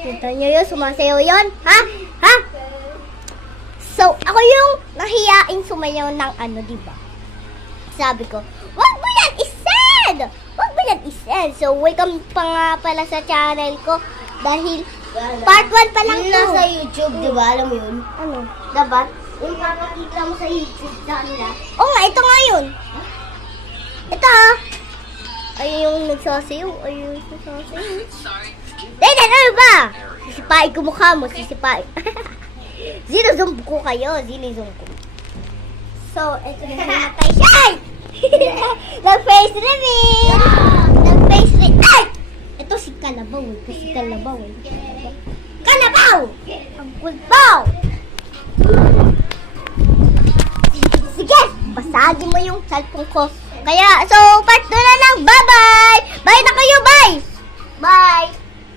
Kita nyo yun? Sumasayaw yun? Ha? Ha? So, ako yung nahiyain sumayaw ng ano, diba? Sabi ko, wag mo yan isend! Wag mo yan isend! So, welcome pa nga pala sa channel ko. Dahil, part 1 pa lang Yung to. nasa YouTube, di ba? Alam mo yun? Ano? Dapat, yung papakita mo sa YouTube sa kanila. Oo nga, ito nga yun. Ito ha. Ayun yung nagsasayaw. Ayun yung nagsasayaw. Dahil ano ba? Sisipain ko mukha mo. Sisipain. Zinuzump ko kayo. Zinuzump ko. So, ito na namatay siya. Ay! Nag-face reveal! Nag-face reveal. Ay! Ito si Kalabaw. Ito si Kalabaw. Kalabaw! Ang kulbaw! Sige! Basagin mo yung cellphone ko. Kaya, so, part 2 na lang. Bye-bye! Bye na kayo! Bye! Bye!